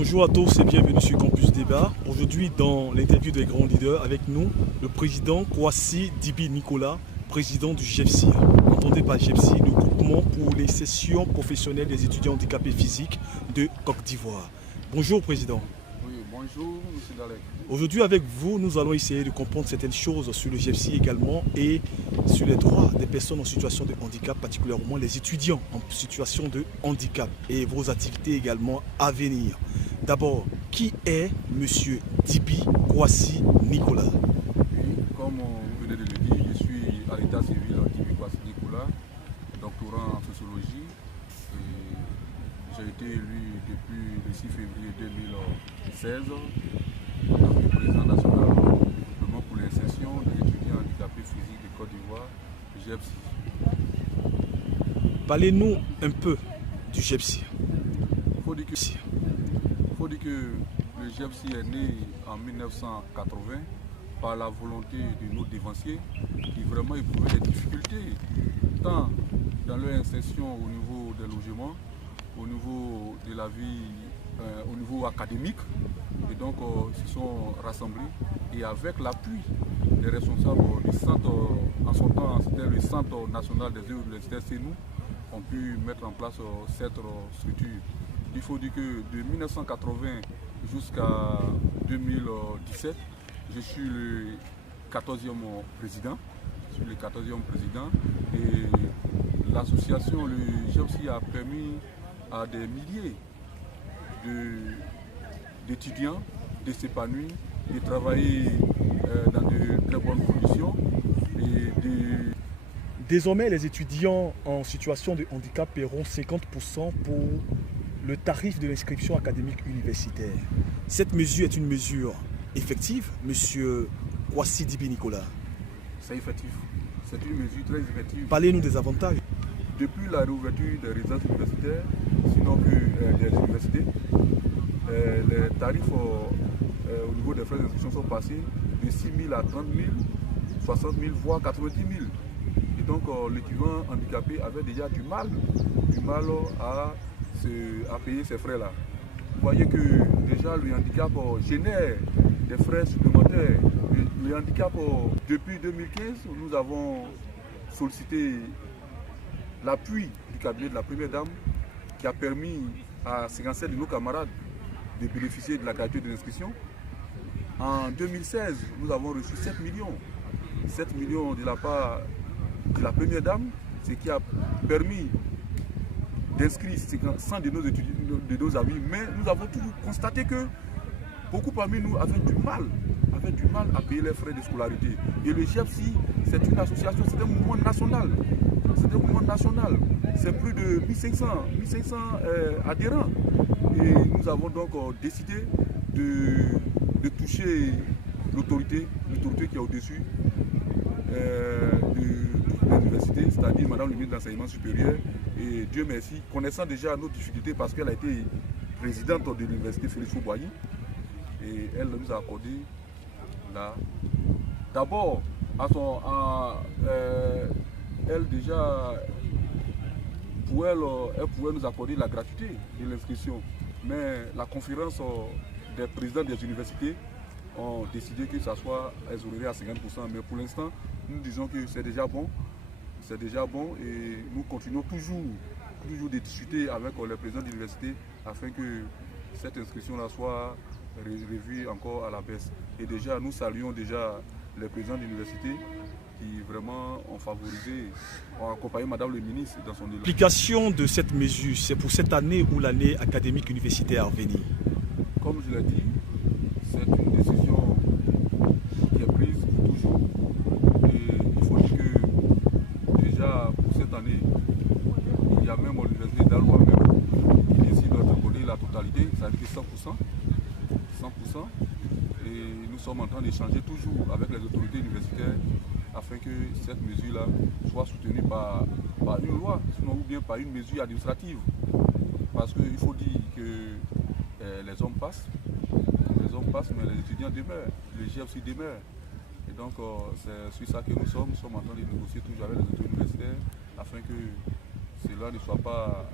Bonjour à tous et bienvenue sur Campus Débat. Aujourd'hui, dans l'interview des grands leaders, avec nous, le président Kwasi Dibi Nicolas, président du GEPSI. Entendez par GEPSI, le groupement pour l'insertion professionnelle des étudiants handicapés physiques de Côte d'Ivoire. Bonjour président. Oui, bonjour M. Dalek. Aujourd'hui avec vous, nous allons essayer de comprendre certaines choses sur le GEPSI également et sur les droits des personnes en situation de handicap, particulièrement les étudiants en situation de handicap et vos activités également à venir. D'abord, qui est M. Dibi Kwasi Nicolas? Oui, comme vous venez de le dire, je suis à l'état civil Dibi Kwasi Nicolas, doctorant en sociologie. J'ai été élu depuis le 6 février 2016 en tant que président national du groupement pour l'insertion des étudiants handicapés physiques de Côte d'Ivoire, GEPSI. Parlez-nous un peu du GEPSI. Il faut dire que le GEPSI est né en 1980 par la volonté de nos dévanciers qui vraiment éprouvaient des difficultés, tant dans leur insertion au niveau des logements, au niveau de la vie, au niveau académique. Et donc ils se sont rassemblés et avec l'appui des responsables du centre, en son temps c'était le Centre national des universités CNU, ont pu mettre en place cette structure. Il faut dire que de 1980 jusqu'à 2017, je suis le 14e président. Et l'association, le GEPSI, a permis à des milliers d'étudiants de s'épanouir, de travailler dans de très bonnes conditions. Désormais, les étudiants en situation de handicap paieront 50% pour le tarif de l'inscription académique universitaire. Cette mesure est une mesure effective, monsieur Kwasi Dibi Nicolas? C'est effectif. C'est une mesure très effective. Parlez-nous des avantages. Depuis la réouverture des résidences universitaires, sinon que des universités, les tarifs au niveau des frais d'inscription sont passés de 6 000 à 30 000, 60 000, voire 90 000. Et donc l'étudiant handicapé avait déjà du mal à payer ces frais-là. Vous voyez que déjà le handicap génère des frais supplémentaires. Le handicap, depuis 2015, nous avons sollicité l'appui du cabinet de la Première Dame qui a permis à 57 de nos camarades de bénéficier de la gratuité de l'inscription. En 2016, nous avons reçu 7 millions. 7 millions de la part de la Première Dame, ce qui a permis d'inscrire 100 de nos amis, mais nous avons toujours constaté que beaucoup parmi nous avaient du mal à payer les frais de scolarité. Et le GEPSI, c'est une association, c'est un mouvement national. C'est plus de 1500 adhérents. Et nous avons donc décidé de toucher l'autorité qui est au-dessus de l'université, c'est-à-dire Madame le ministre de l'Enseignement supérieur. Et Dieu merci, connaissant déjà nos difficultés parce qu'elle a été présidente de l'université Félix Houphouët-Boigny, et elle nous a accordé là. D'abord, elle déjà, elle pouvait nous accorder la gratuité de l'inscription, mais la conférence des présidents des universités ont décidé que ça soit exonéré à 50%. Mais pour l'instant, nous disons que c'est déjà bon. Et nous continuons toujours de discuter avec les présidents de l'université afin que cette inscription-là soit revue encore à la baisse. Et déjà, nous saluons déjà les présidents de l'université qui vraiment ont favorisé, ont accompagné Madame le ministre dans son élan. L'application de cette mesure, c'est pour cette année ou l'année académique universitaire à venir? Comme je l'ai dit, c'est une décision qui est prise pour toujours. Et il faut dire que déjà pour cette année, il y a même l'université d'Alois qui décide d'accorder la totalité, c'est-à-dire 100%. Et nous sommes en train d'échanger toujours avec les autorités universitaires afin que cette mesure-là soit soutenue par une loi, sinon ou bien par une mesure administrative. Parce qu'il faut dire que les hommes passent, mais les étudiants demeurent, les GEPSI demeurent. Et donc c'est sur ça que nous sommes en train de négocier toujours avec les autorités universitaires afin que cela ne soit pas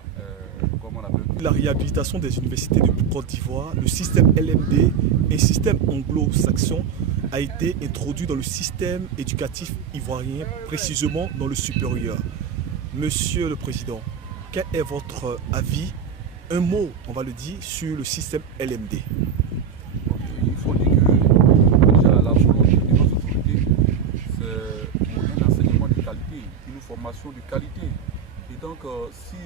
comme on appelle. La réhabilitation des universités de Côte d'Ivoire, le système LMD, un système anglo-saxon, a été introduit dans le système éducatif ivoirien, précisément dans le supérieur. Monsieur le Président, quel est votre avis, un mot, on va le dire, sur le système LMD? Il faut dire que déjà la volonté de nos autorités, c'est un enseignement de qualité, une formation de qualité. Et donc, si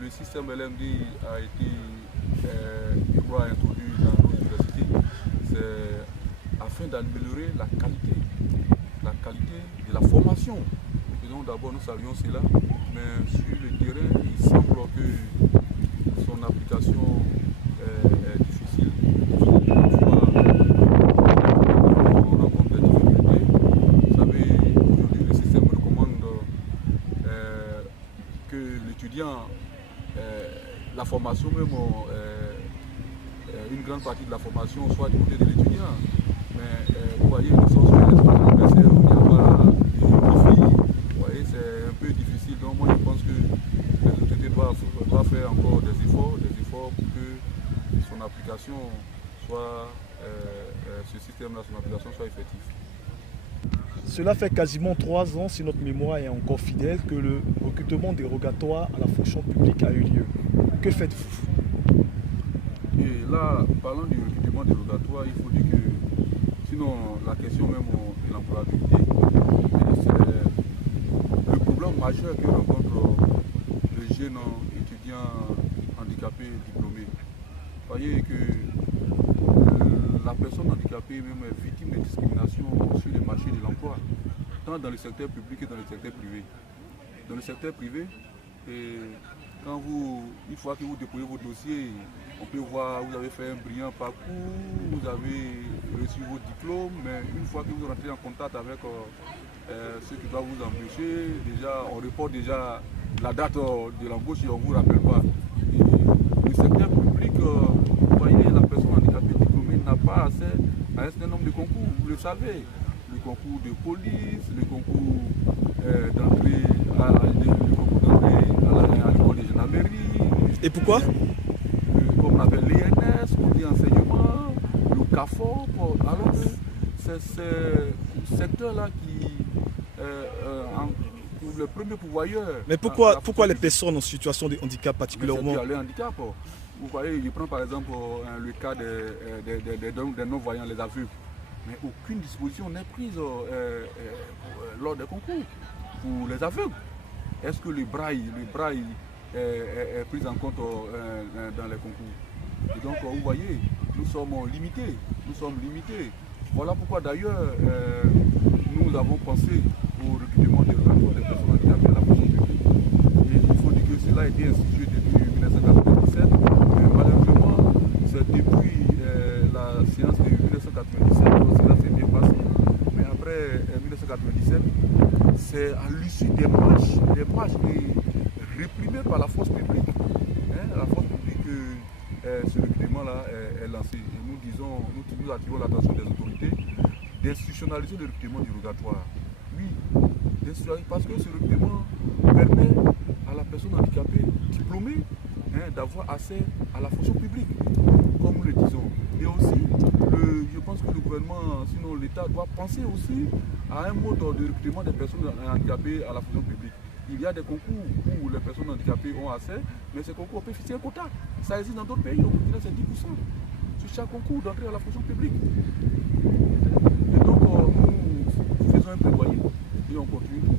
le système LMD a été introduit dans nos universités, c'est afin d'améliorer la qualité de la formation. Et donc d'abord nous saluons cela, mais sur le terrain, il semble que son application est difficile. Parfois, on rencontre des difficultés. Vous savez, aujourd'hui le système recommande que l'étudiant, la formation même, une grande partie de la formation soit du côté de l'étudiant. Mais vous voyez, nous sommes sur l'espace universitaire où il n'y a pas de défi. Vous voyez, c'est un peu difficile. Donc moi je pense que les autorités doivent faire encore des efforts pour que son application soit, ce système-là, son application soit effective. Cela fait quasiment 3 ans, si notre mémoire est encore fidèle, que le recrutement dérogatoire à la fonction publique a eu lieu. Que faites-vous? Et là, parlant du recrutement dérogatoire, il faut dire que, sinon la question même de l'employabilité, c'est le problème majeur que rencontrent les jeunes étudiants handicapés diplômés. Vous voyez que la personne handicapée même est victime de discrimination sur le marché de l'emploi, tant dans le secteur public que dans le secteur privé. Dans le secteur privé, une fois que vous déposez vos dossiers, on peut voir que vous avez fait un brillant parcours, vous avez reçu vos diplômes, mais une fois que vous rentrez en contact avec ceux qui doivent vous embaucher, déjà, on reporte déjà la date de l'embauche et on ne vous rappelle pas. Et le secteur public, vous voyez, la personne handicapée diplômée n'a pas accès à un certain nombre de concours, vous le savez. Le concours de police, le concours d'entrée à l'école de gendarmerie. Et pourquoi? Comme on appelle l'INS, on dit enseignement, le CAFOP. Alors c'est ce secteur-là qui le premier pourvoyeur. Mais pourquoi les personnes en situation de handicap particulièrement? Les handicaps. Vous voyez, je prends par exemple le cas des non-voyants, les aveugles. Mais aucune disposition n'est prise lors des concours pour les aveugles. Est-ce que le braille est pris en compte dans les concours? Et donc, vous voyez, nous sommes limités. Voilà pourquoi d'ailleurs, nous avons pensé au recrutement des personnes handicapées à la fonction publique. Et il faut dire que cela a été institué depuis 1997. Mais malheureusement, c'est depuis la séance de 1997 que cela s'est bien passé. Mais après 1997, c'est à l'issue des marches réprimées par la force publique. La force publique ce recrutement-là est lancé. Et nous attirons l'attention des autorités d'institutionnaliser le recrutement dérogatoire. Oui, parce que ce recrutement permet à la personne handicapée diplômée d'avoir accès à la fonction publique, comme nous le disons. Et aussi, je pense que le gouvernement, sinon l'État, doit penser aussi à un mode de recrutement des personnes handicapées à la fonction publique. Il y a des concours où les personnes handicapées ont accès, mais ces concours, on peut fixer un quota. Ça existe dans d'autres pays, au Burkina, c'est 10% sur chaque concours d'entrée à la fonction publique. Et donc, nous faisons un plaidoyer et on continue toujours.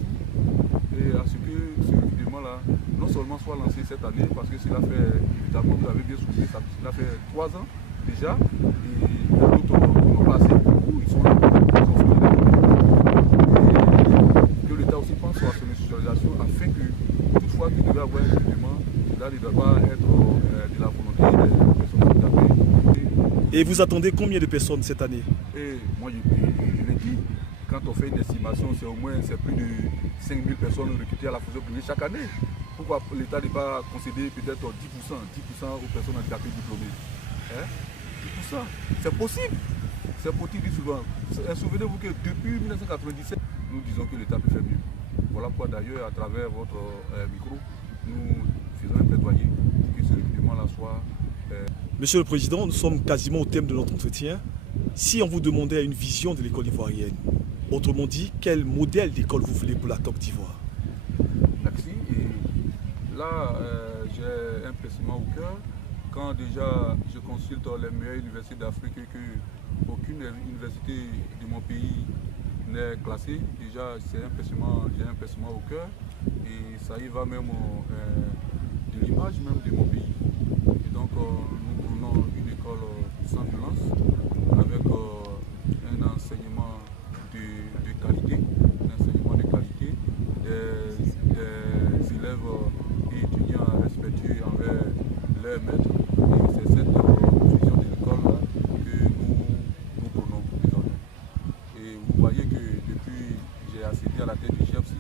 Et à ce que ce recrutement-là, non seulement soit lancé cette année, parce que cela fait, évidemment, vous avez bien souligné, cela fait 3 ans déjà, et d'autres qui n'ont pas assez de concours, ils sont là, ils ont fait et que l'État aussi pense à son institutionnalisation afin que, toutefois qu'il devait avoir un recrutement, cela ne doit pas être de la volonté des personnes handicapées. Et vous attendez combien de personnes cette année? Et moi, je l'ai dit, quand on fait une estimation, c'est plus de 5000 personnes recrutées à la fonction publique chaque année. Pourquoi l'État n'est pas concédé peut-être 10% aux personnes handicapées diplômées? 10%, c'est possible. C'est possible souvent. Souvenez-vous que depuis 1997, nous disons que l'État peut faire mieux. Voilà pourquoi d'ailleurs, à travers votre micro, nous faisons un plaidoyer que ce recrutement-là soit... Monsieur le Président, nous sommes quasiment au thème de notre entretien. Si on vous demandait une vision de l'école ivoirienne, autrement dit, quel modèle d'école vous voulez pour la Côte d'Ivoire? Merci. Et là, j'ai un pressement au cœur. Quand déjà je consulte les meilleures universités d'Afrique et qu'aucune université de mon pays n'est classée, déjà j'ai un pressement au cœur. Et ça y va même de l'image même de mon pays. Et donc nous prenons une école sans violence, avec un enseignement de qualité, des élèves et étudiants respectueux envers leurs maîtres. Et c'est cette vision de l'école que nous prenons désormais. Et vous voyez que depuis que j'ai accédé à la tête du GFC,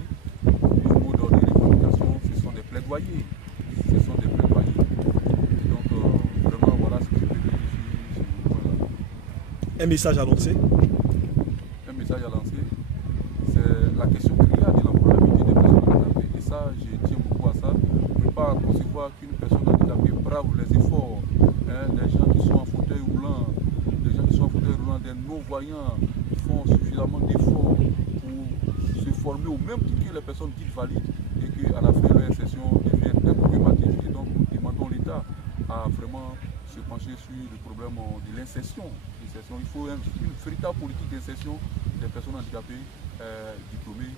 nos mots d'ordre de communication, ce sont des plaidoyers. Et donc vraiment voilà ce que je peux dire ici. Voilà. Un message à lancer? Un message à lancer, c'est la question cruciale de l'employabilité des personnes handicapées. Et ça, je tiens beaucoup à ça. On ne peut pas concevoir qu'une personne handicapée brave les efforts, des gens qui sont en fauteuil roulant, des non-voyants qui font suffisamment d'efforts pour se former au même titre que les personnes dites valides et qu'à la fin, leur insertion devient très problématique. Et donc, nous demandons l'État à vraiment se pencher sur le problème de l'insertion. Il faut une véritable politique d'insertion des personnes handicapées diplômées.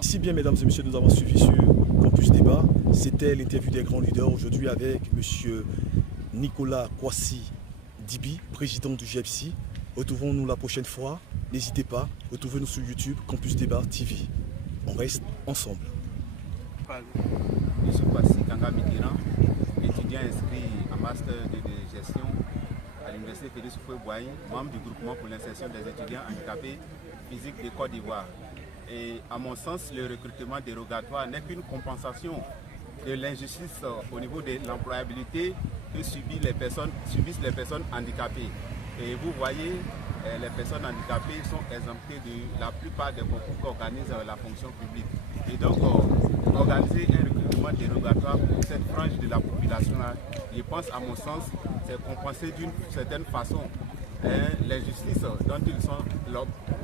Si bien, mesdames et messieurs, nous avons suivi sur Campus Débat. C'était l'interview des grands leaders aujourd'hui avec M. Nicolas Kwasi Dibi, président du GFC. Retrouvons-nous la prochaine fois. N'hésitez pas, retrouvez-nous sur YouTube, Campus Débat TV. On reste ensemble. Je suis Kwasi Kanga Mitterrand, étudiant inscrit en master de gestion à l'Université Félix Houphouët-Boigny, membre du groupement pour l'insertion des étudiants handicapés physiques de Côte d'Ivoire. Et à mon sens, le recrutement dérogatoire n'est qu'une compensation de l'injustice au niveau de l'employabilité que subissent les personnes handicapées. Et vous voyez, les personnes handicapées sont exemptées de la plupart des concours qu'organise la fonction publique. Et donc, organiser un recrutement dérogatoire pour cette frange de la population-là, je pense, à mon sens, c'est compenser d'une certaine façon l'injustice dont ils sont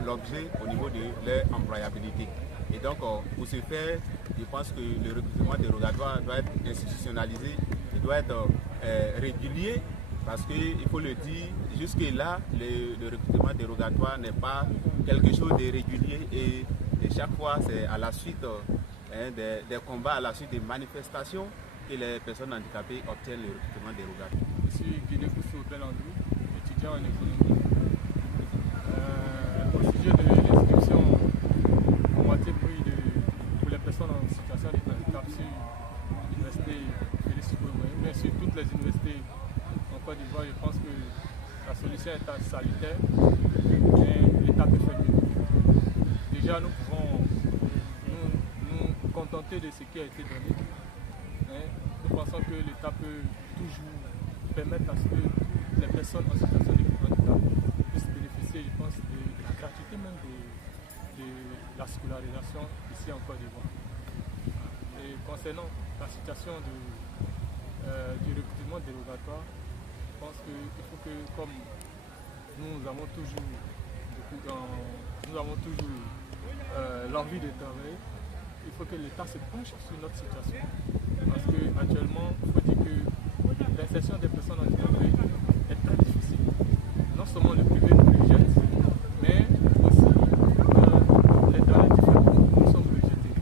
l'objet au niveau de leur employabilité. Et donc, pour ce faire, je pense que le recrutement dérogatoire doit être institutionnalisé, il doit être régulier, parce qu'il faut le dire, jusque-là, le recrutement dérogatoire n'est pas quelque chose de régulier et chaque fois, c'est à la suite des combats, à la suite des manifestations que les personnes handicapées obtiennent le recrutement dérogatoire. Je suis Guinée Koussou Belandou, étudiant en économie. Au sujet de l'inscription au moitié prix pour les personnes en situation de handicap sur l'université Félix Houphouët-Boigny, mais sur toutes les universités en Côte d'Ivoire, je pense que la solution est salutaire et l'État peut faire mieux. Déjà, nous pouvons nous contenter de ce qui a été donné. Nous pensons que l'État peut toujours permettre à ce que les personnes en situation de handicap puissent bénéficier, je pense, de la gratuité même de la scolarisation ici en Côte d'Ivoire. Et concernant la situation du recrutement dérogatoire, je pense qu'il faut que, comme nous avons toujours l'envie de travailler, il faut que l'État se penche sur notre situation. Parce qu'actuellement, il faut dire que l'insertion des personnes handicapées est très difficile. Non seulement le privé nous rejette, mais aussi les talents différents nous sommes rejetés.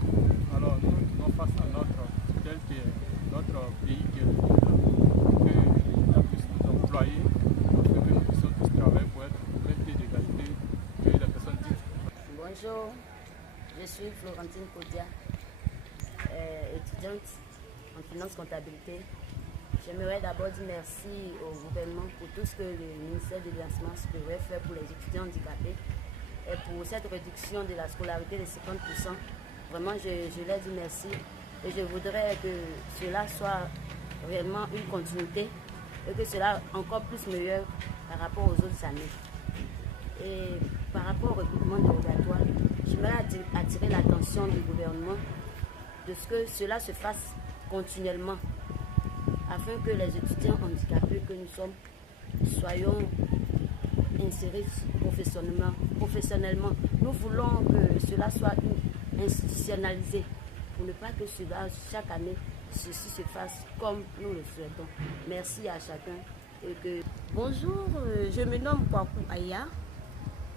Alors nous tenons face à notre tutelle qui est notre pays qui est le monde, que l'État puisse nous employer afin que nous puissions tous travailler pour être au même pied d'égalité que les personnes dites. Bonjour, je suis Florentine Kodia, étudiante en finance comptabilité. J'aimerais d'abord dire merci au gouvernement pour tout ce que le ministère de l'Enseignement supérieur fait pour les étudiants handicapés et pour cette réduction de la scolarité de 50%. Vraiment, je leur dis merci et je voudrais que cela soit réellement une continuité et que cela soit encore plus meilleur par rapport aux autres années. Et par rapport au recrutement dérogatoire, j'aimerais attirer l'attention du gouvernement de ce que cela se fasse continuellement. afin que les étudiants handicapés que nous sommes soyons insérés professionnellement. Nous voulons que cela soit institutionnalisé pour ne pas que cela, chaque année, ceci se fasse comme nous le souhaitons. Merci à chacun. Bonjour, je me nomme Kwaku Aya,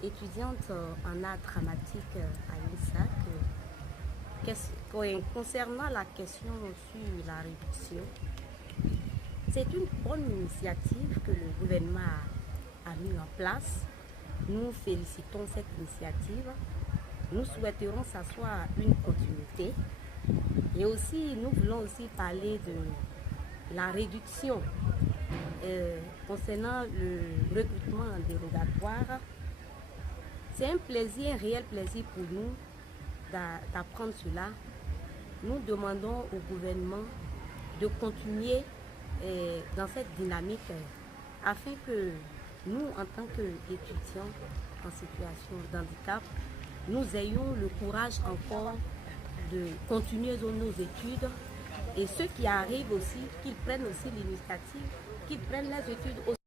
étudiante en art dramatique à l'INSAC. Concernant la question sur la réduction, c'est une bonne initiative que le gouvernement a mis en place. Nous félicitons cette initiative. Nous souhaiterons que ça soit une continuité. Et aussi, nous voulons aussi parler de la réduction concernant le recrutement dérogatoire. C'est un plaisir, un réel plaisir pour nous d'apprendre cela. Nous demandons au gouvernement de continuer dans cette dynamique afin que nous, en tant qu'étudiants en situation d'handicap, nous ayons le courage encore de continuer nos études, et ceux qui arrivent aussi, qu'ils prennent aussi l'initiative, qu'ils prennent les études aussi.